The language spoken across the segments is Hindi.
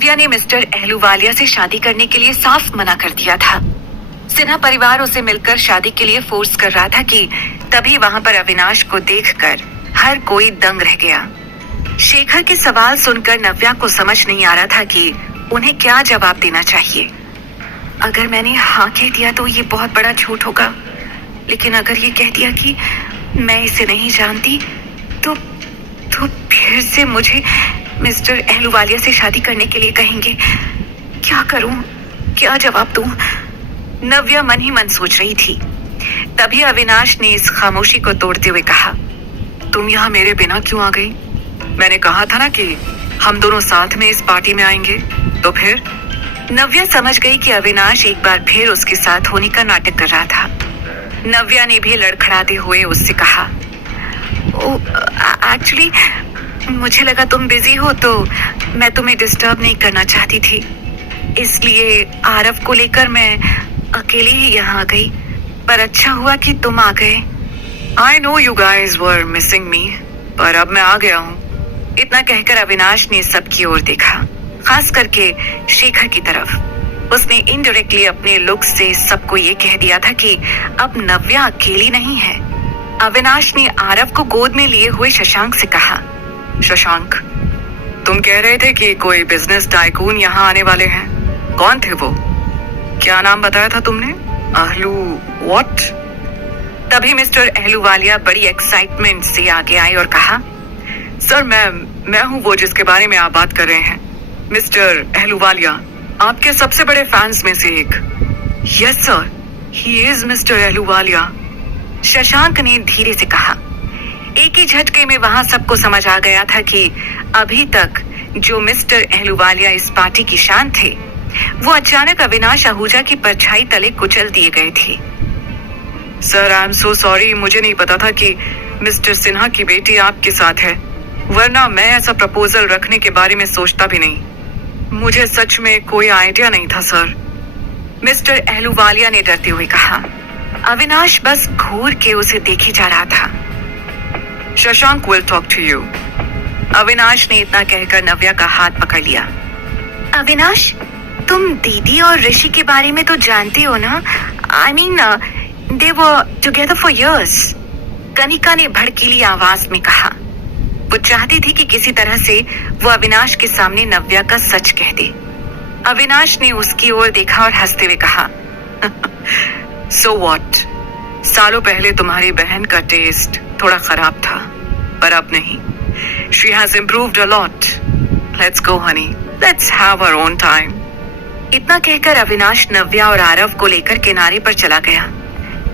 नव्या ने मिस्टर अहलूवालिया से शादी करने के लिए साफ मना कर दिया था। सिन्हा परिवार उसे मिलकर शादी के लिए फोर्स कर रहा था कि तभी वहां पर अविनाश को देखकर हर कोई दंग रह गया। शेखर के सवाल सुनकर नव्या को समझ नहीं आ रहा था कि उन्हें क्या जवाब देना चाहिए। अगर मैंने हाँ कह दिया तो ये बहुत बड़ा झूठ होगा, लेकिन अगर ये कह दिया कि मैं इसे नहीं जानती तो फिर से मुझे मिस्टर अहलूवालिया से शादी करने के लिए कहेंगे। क्या करूं, क्या जवाब दूं? नव्या मन ही मन सोच रही थी। तभी अविनाश ने इस खामोशी को तोड़ते हुए कहा, तुम यहाँ मेरे बिना क्यों आ गई? मैंने कहा था ना कि हम दोनों साथ में इस पार्टी में आएंगे। तो फिर? नव्या समझ गई कि अविनाश एक बार फिर उसके साथ होने का नाटक कर रहा था। नव्या ने भी लड़खड़ाते हुए उससे कहा, एक्चुअली मुझे लगा तुम बिजी हो तो मैं तुम्हें डिस्टर्ब नहीं करना चाहती थी, इसलिए आरव को लेकर मैं अकेली ही यहाँ आ गई। पर अच्छा हुआ कि तुम आ गए। I know you guys were missing मी, पर अब मैं आ गया हूँ। इतना कहकर अविनाश ने सबकी ओर देखा, खास करके शेखर की तरफ। उसने इनडायरेक्टली अपने लुक से सबको ये कह दिया था कि अब नव्या अकेली नहीं है। अविनाश ने आरव को गोद में लिए हुए शशांक से कहा, शशांक, तुम कह रहे थे कि कोई बिजनेस टाइकून यहाँ आने वाले हैं। कौन थे वो? क्या नाम बताया था तुमने? अहलू व्हाट? तभी मिस्टर अहलूवालिया बड़ी एक्साइटमेंट से आगे आए और कहा, सर मैं हूँ वो जिसके बारे में आप बात कर रहे हैं। मिस्टर अहलूवालिया, आपके सबसे बड़े फैंस में से एक। Yes sir, he is mister Ahluwalia, Shashank ने धीरे से कहा। एक ही झटके में वहां सबको समझ आ गया था कि अभी तक जो मिस्टर अहलूवालिया इस पार्टी की शान थे, वो अचानक अविनाश आहूजा की परछाई तले कुचल दिए गए थे। Sir I am so sorry, मुझे नहीं पता था कि मिस्टर सिन्हा की बेटी आपके साथ है, वरना मैं ऐसा प्रपोजल रखने के बारे में सोचता भी नहीं। मुझे सच में कोई आइडिया नहीं था सर, मिस्टर अहलूवालिया ने डरते हुए कहा। अविनाश बस घूर के उसे देखे जा रहा था। Shashank will talk to you, Avinash ने इतना कहकर नव्या का हाथ पकड़ लिया। अविनाश, तुम दीदी और ऋषि के बारे में तो जानती हो ना? I mean they were together for years, Kanika ने भड़कीली आवाज में कहा। वो चाहती थी कि किसी तरह से वो अविनाश के सामने नव्या का सच कह दे। अविनाश ने उसकी ओर देखा और हंसते हुए कहा, सो व्हाट, सालों पहले तुम्हारी बहन का टेस्ट थोड़ा खराब था, पर अब नहीं। She has improved a lot. Let's go honey, let's have our own time. इतना कहकर अविनाश नव्या और आरव को लेकर किनारे पर चला गया।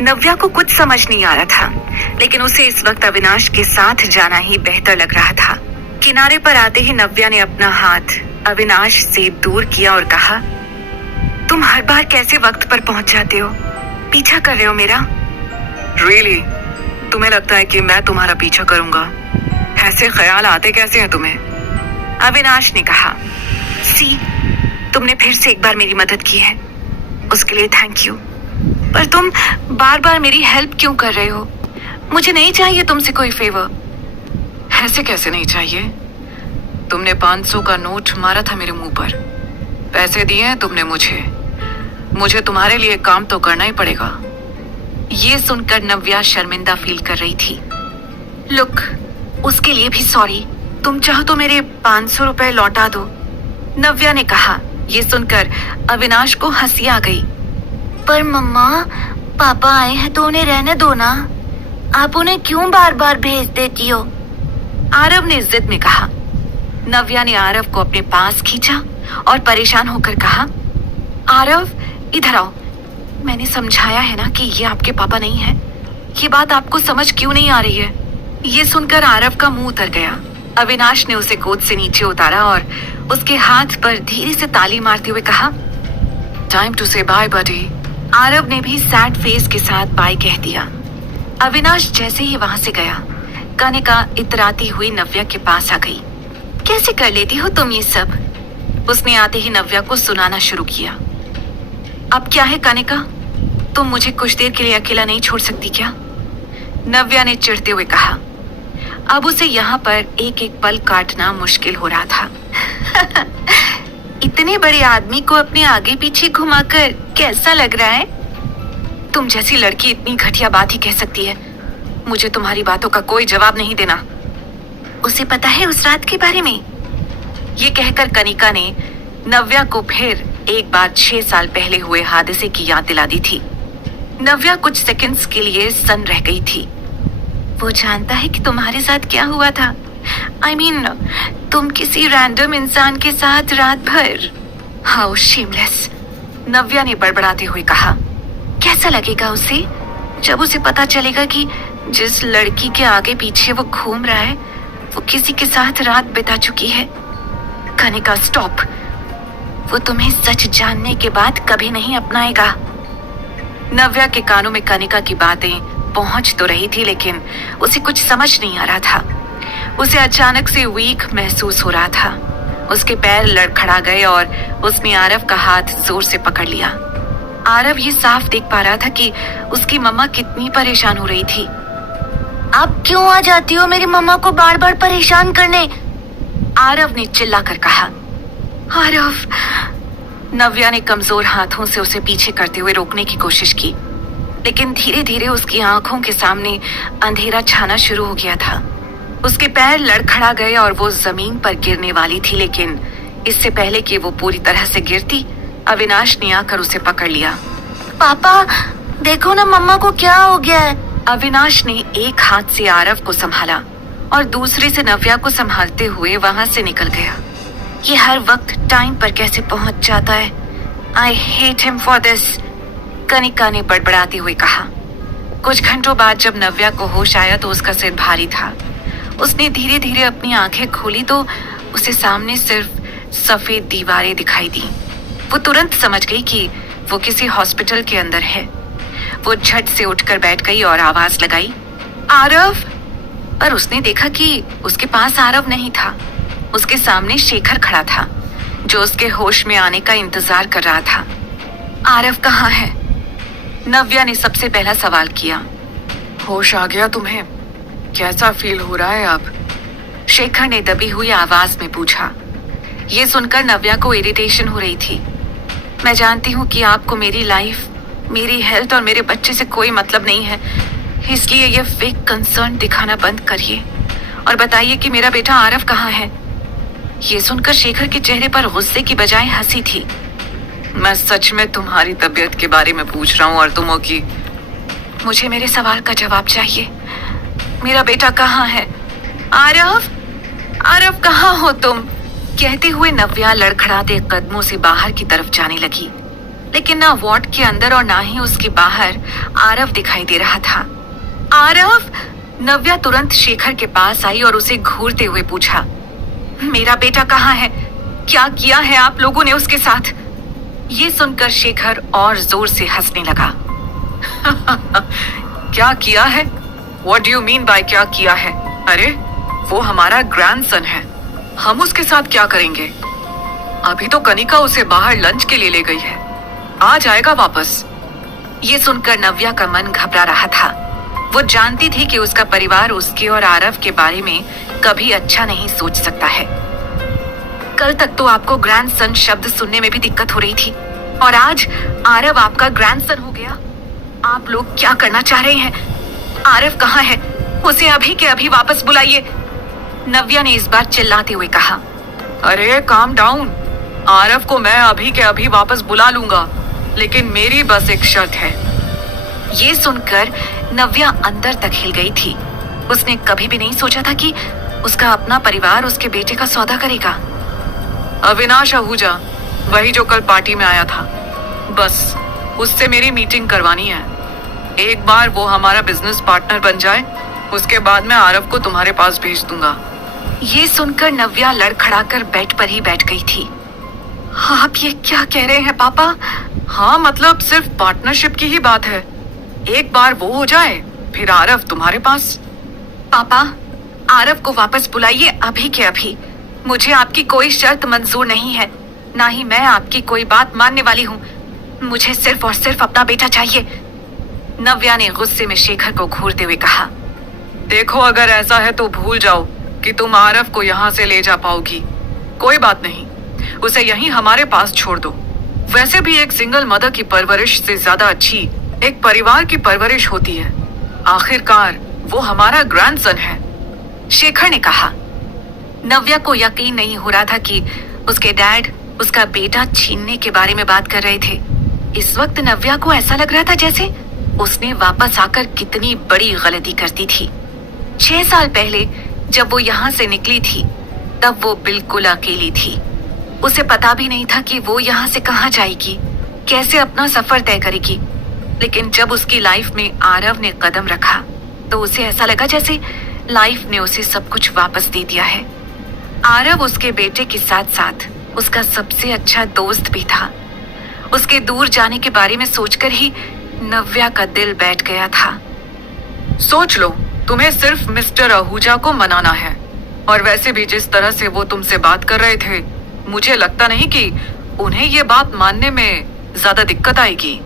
नव्या को कुछ समझ नहीं आ रहा था, लेकिन उसे इस वक्त अविनाश के साथ जाना ही बेहतर लग रहा था। किनारे पर आते ही नव्या ने अपना हाथ अविनाश से दूर किया और कहा, तुम हर बार कैसे वक्त पर पहुंच जाते हो? पीछा कर रहे हो मेरा? रियली? तुम्हें लगता है कि मैं तुम्हारा पीछा करूंगा? ऐसे ख्याल आते कैसे हैं तुम्हें? अविनाश ने कहा। सी, तुमने फिर से एक बार मेरी मदद की है, उसके लिए थैंक यू। पर तुम बार बार मेरी हेल्प क्यों कर रहे हो? मुझे नहीं चाहिए तुमसे कोई फेवर। ऐसे कैसे नहीं चाहिए? तुमने 500 का नोट मारा था मेरे मुंह पर, पैसे दिए हैं तुमने मुझे तुम्हारे लिए काम तो करना ही पड़ेगा। ये सुनकर नव्या शर्मिंदा फील कर रही थी। लुक, उसके लिए भी सॉरी, तुम चाहो तो मेरे 500 रुपए लौटा दो, नव्या ने कहा। ये सुनकर अविनाश को हंसी आ गई। पर मम्मा, पापा आए हैं तो उन्हें रहने दो ना, आप उन्हें क्यों बार बार भेज देती हो? आरव ने इज्जत में कहा। नव्या ने आरव को अपने पास खींचा और परेशान होकर कहा, आरव इधर आओ, मैंने समझाया है ना कि ये आपके पापा नहीं है। ये बात आपको समझ क्यों नहीं आ रही है? ये सुनकर आरव का मुंह उतर गया। अविनाश ने उसे गोद से नीचे उतारा और उसके हाथ पर धीरे से ताली मारते हुए कहा, टाइम टू से बाय बडी। आरव ने भी सैड फेस के साथ बाय कह दिया। अविनाश जैसे ही वहां से गया, कनिका इतराती हुई नव्या के पास आ गई। कैसे कर लेती हो तुम ये सब? उसने आते ही नव्या को सुनाना शुरू किया। अब क्या है कनिका, तुम मुझे कुछ देर के लिए अकेला नहीं छोड़ सकती क्या? नव्या ने चिढ़ते हुए कहा। अब उसे यहाँ पर एक एक पल काटना मुश्किल हो रहा था। इतने बड़े आदमी को अपने आगे पीछे घुमाकर कैसा लग रहा है? तुम जैसी लड़की इतनी घटिया बात ही कह सकती है। मुझे तुम्हारी बातों का कोई जवाब नहीं देना। उसे पता है उस रात के बारे में? ये कहकर कनिका ने नव्या को फिर एक बार 6 साल पहले हुए हादसे की याद दिला दी थी। नव्या कुछ सेकंड्स के लिए सन्न रह गई थी। वो जानता है कि तुम्हारे साथ क्या हुआ था? I mean, तुम किसी रैंडम इंसान के साथ रात भर। हाउ शेमलेस, नव्या ने बड़बड़ाते हुए कहा। कैसा लगेगा उसे जब उसे पता चलेगा कि जिस लड़की के आगे पीछे वो घूम रहा है वो किसी के साथ रात बिता चुकी है। कनिका स्टॉप, वो तुम्हें सच जानने के बाद कभी नहीं अपनाएगा। नव्या के कानों में कनिका की बातें पहुंच तो रही थी, लेकिन उसे कुछ समझ नहीं आ रहा था। उसे अचानक से वीक महसूस हो रहा था। उसके पैर लड़खड़ा गए और उसने आरव का हाथ जोर से पकड़ लिया। आरव ये साफ देख पा रहा था कि उसकी मम्मा कितनी परेशान हो रही थी। आप क्यों आ जाती हो मेरी मम्मा को बार बार परेशान करने? आरव ने चिल्लाकर कहा। आरव, नव्या ने कमजोर हाथों से उसे पीछे करते हुए रोकने की कोशिश की, लेकिन धीरे धीरे उसकी आंखों के सामने अंधेरा छाना शुरू हो गया था। उसके पैर लड़खड़ा गए और वो जमीन पर गिरने वाली थी, लेकिन इससे पहले कि वो पूरी तरह से गिरती, अविनाश ने आकर उसे पकड़ लिया। पापा, देखो ना मम्मा को क्या हो गया है। अविनाश ने एक हाथ से आरव को संभाला और दूसरे से नव्या को संभालते हुए वहां से निकल गया। ये हर वक्त टाइम पर कैसे पहुंच जाता है? I hate him for this, Kanika ने बड़बड़ाते हुए कहा। कुछ घंटों बाद जब नव्या को होश आया तो उसका सिर भारी था। उसने धीरे धीरे अपनी आंखें खोली तो उसे सामने सिर्फ सफेद दीवारें दिखाई दी। वो तुरंत समझ गई कि वो किसी हॉस्पिटल के अंदर है। वो झट से उठकर बैठ गई और आवाज लगाई, आरव। पर उसने देखा कि उसके पास आरव नहीं था। उसके सामने शेखर खड़ा था, जो उसके होश में आने का इंतजार कर रहा था। आरव कहाँ है? नव्या ने सबसे पहला सवाल किया। होश आ गया तुम्हें? कैसा फील हो रहा है अब? शेखर ने दबी हुई आवाज में पूछा। ये सुनकर नव्या को इरिटेशन हो रही थी। मैं जानती हूँ कि आपको मेरी लाइफ, मेरी हेल्थ और मेरे बच्चे से कोई मतलब नहीं है, इसलिए ये फेक कंसर्न दिखाना बंद करिए और बताइए कि मेरा बेटा आरव कहाँ है। ये सुनकर शेखर के चेहरे पर गुस्से की बजाय हंसी थी। मैं सच में तुम्हारी तबीयत के बारे में पूछ रहा हूँ और तुम हो कि... मुझे मेरे सवाल का जवाब चाहिए। मेरा बेटा कहाँ है? आरव, आरव कहाँ हो तुम? कहते हुए नव्या लड़खड़ाते कदमों से बाहर की तरफ जाने लगी, लेकिन ना वार्ड के अंदर और ना ही उसके बाहर आरव दिखाई दे रहा था। आरव! नव्या तुरंत शेखर के पास आई और उसे घूरते हुए पूछा, मेरा बेटा कहाँ है? क्या किया है आप लोगों ने उसके साथ? ये सुनकर शेखर और जोर से हंसने लगा। क्या किया है? What do you mean by क्या किया है? अरे वो हमारा ग्रैंडसन है, हम उसके साथ क्या करेंगे? अभी तो कनिका उसे बाहर लंच के लिए ले गई है, आ जाएगा वापस। ये सुनकर नव्या का मन घबरा रहा था। वो जानती थी कि उसका परिवार उसके और आरव के बारे में कभी अच्छा नहीं सोच सकता है। कल तक तो आपको ग्रैंडसन शब्द सुनने में भी दिक्कत हो रही थी और आज आरव आपका ग्रैंडसन हो गया। आप लोग क्या करना चाह रहे हैं? आरव कहाँ है? उसे अभी के अभी वापस बुलाइए, नव्या ने इस बार चिल्लाते हुए कहा। अरे काम डाउन, आरव को मैं अभी के अभी वापस बुला लूंगा, लेकिन मेरी बस एक शर्त है। ये सुनकर नव्या अंदर तक हिल गई थी। उसने कभी भी नहीं सोचा था कि उसका अपना परिवार उसके बेटे का सौदा करेगा। अविनाश आहूजा, वही जो कल पार्टी में आया था, बस उससे मेरी मीटिंग करवानी है। एक बार वो हमारा बिजनेस पार्टनर बन जाए, उसके बाद मैं आरव को तुम्हारे पास भेज दूंगा। ये सुनकर नव्या लड़खड़ाकर बेड पर ही बैठ गई थी। आप ये क्या कह रहे हैं पापा? हाँ, मतलब सिर्फ पार्टनरशिप की ही बात है। एक बार वो हो जाए, फिर आरव तुम्हारे पास। पापा, आरव को वापस बुलाइए अभी के अभी। मुझे आपकी कोई शर्त मंजूर नहीं है, ना ही मैं आपकी कोई बात मानने वाली हूँ। मुझे सिर्फ और सिर्फ अपना बेटा चाहिए, नव्या ने गुस्से में शेखर को घूरते हुए कहा। देखो, अगर ऐसा है तो भूल जाओ कि तुम आरव को यहाँ से ले जा पाओगी। कोई बात नहीं, उसे यहीं हमारे पास छोड़ दो। वैसे भी एक सिंगल मदर की परवरिश से ज्यादा अच्छी एक परिवार की परवरिश होती है। आखिरकार वो हमारा ग्रैंडसन है। शेखर ने कहा। नव्या को यकीन नहीं हो रहा था कि उसके डैड उसका बेटा छीनने के बारे में बात कर रहे थे। इस वक्त नव्या को ऐसा लग रहा था जैसे उसने वापस आकर कितनी बड़ी गलती करती थी। 6 साल पहले जब वो यहाँ से निकली थी तब वो बिल्कुल अकेली थी। उसे पता भी नहीं था कि वो यहाँ से कहाँ जाएगी, कैसे अपना सफर तय करेगी। लेकिन जब उसकी लाइफ में आरव ने कदम रखा तो उसे ऐसा लगा जैसे लाइफ ने उसे सब कुछ वापस दे दिया है। आरव उसके बेटे के साथ साथ उसका सबसे अच्छा दोस्त भी था। उसके दूर जाने के बारे में सोचकर ही नव्या का दिल बैठ गया था। सोच लो, तुम्हें सिर्फ मिस्टर आहूजा को मनाना है। और वैसे भी जिस तरह से वो तुमसे बात कर रहे थे, मुझे लगता नहीं कि उन्हें ये बात मानने में ज्यादा दिक्कत आएगी।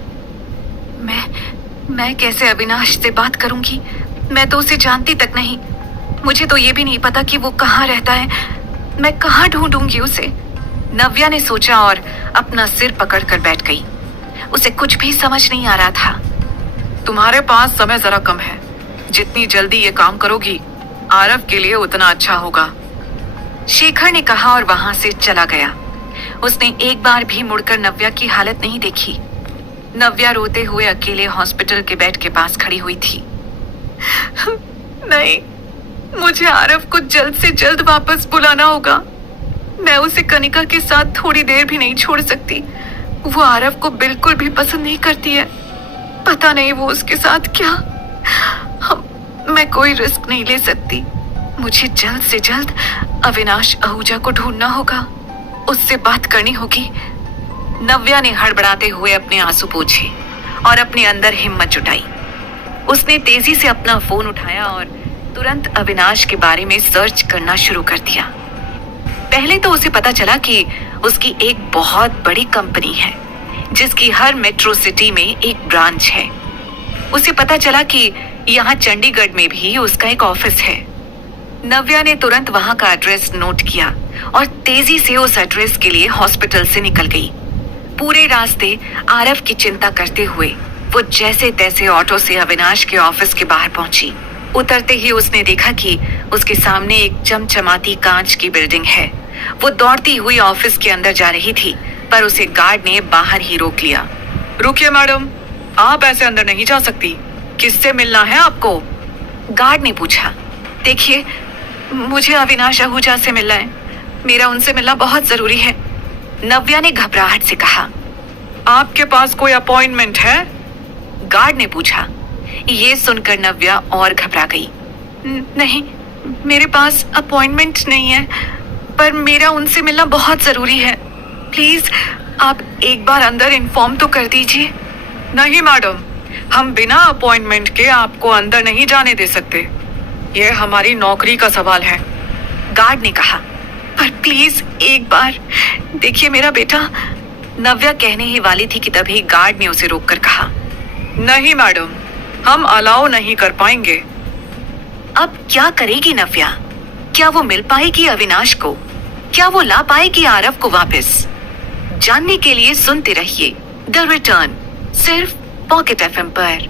मैं कैसे अविनाश से बात करूंगी? मैं तो उसे जानती तक नहीं। मुझे तो ये भी नहीं पता कि वो कहाँ रहता है। मैं कहाँ ढूंढूंगी उसे? नव्या ने सोचा और अपना सिर पकड़कर बैठ गई। उसे कुछ भी समझ नहीं आ रहा था। तुम्हारे पास समय जरा कम है। जितनी जल्दी ये काम करोगी आरव के लिए उतना अच्छा होगा। शेखर ने कहा और वहां से चला गया। उसने एक बार भी मुड़कर नव्या की हालत नहीं देखी। नव्या रोते हुए अकेले हॉस्पिटल के बेड के पास खड़ी हुई थी। नहीं, मुझे आरव को जल्द से जल्द वापस बुलाना होगा। मैं उसे कनिका के साथ थोड़ी देर भी नहीं छोड़ सकती। वो आरव को बिल्कुल भी पसंद नहीं करती है। पता नहीं वो उसके साथ क्या। मैं कोई रिस्क नहीं ले सकती। मुझे जल्द से जल्द अविनाश आहूजा को ढूंढना होगा। उससे बात करनी होगी। नव्या ने हड़बड़ाते हुए अपने आंसू पोंछे और अपने अंदर हिम्मत जुटाई। उसने तेजी से अपना फोन उठाया और तुरंत अविनाश के बारे में सर्च करना शुरू कर दिया। पहले तो उसे पता चला कि उसकी एक बहुत बड़ी कंपनी है जिसकी हर मेट्रो सिटी में एक ब्रांच है। उसे पता चला कि यहाँ चंडीगढ़ में भी उसका एक ऑफिस है। नव्या ने तुरंत वहां का एड्रेस नोट किया और तेजी से उस एड्रेस के लिए हॉस्पिटल से निकल गई। पूरे रास्ते आरव की चिंता करते हुए वो जैसे तैसे ऑटो से अविनाश के ऑफिस के बाहर पहुंची। उतरते ही उसने देखा कि उसके सामने एक चमचमाती कांच की बिल्डिंग है। वो दौड़ती हुई ऑफिस के अंदर जा रही थी पर उसे गार्ड ने बाहर ही रोक लिया। रुकिए मैडम, आप ऐसे अंदर नहीं जा सकती। किससे मिलना है आपको? गार्ड ने पूछा। देखिए, मुझे अविनाश आहूजा से मिलना है। मेरा उनसे मिलना बहुत जरूरी है, नव्या ने घबराहट से कहा। आपके पास कोई अपॉइंटमेंट है? गार्ड ने पूछा। ये सुनकर नव्या और घबरा गई। नहीं, मेरे पास अपॉइंटमेंट नहीं है, पर मेरा उनसे मिलना बहुत जरूरी है। प्लीज आप एक बार अंदर इन्फॉर्म तो कर दीजिए। नहीं मैडम, हम बिना अपॉइंटमेंट के आपको अंदर नहीं जाने दे सकते। यह हमारी नौकरी का सवाल है, गार्ड ने कहा। पर प्लीज एक बार देखिए मेरा बेटा, नव्या कहने ही वाली थी कि तभी गार्ड ने उसे रोककर कहा। नहीं मैडम, हम अलाउ नहीं कर पाएंगे। अब क्या करेगी नव्या? क्या वो मिल पाएगी अविनाश को? क्या वो ला पाएगी आरव को वापस? जानने के लिए सुनते रहिए द रिटर्न, सिर्फ पॉकेट एफएम पर।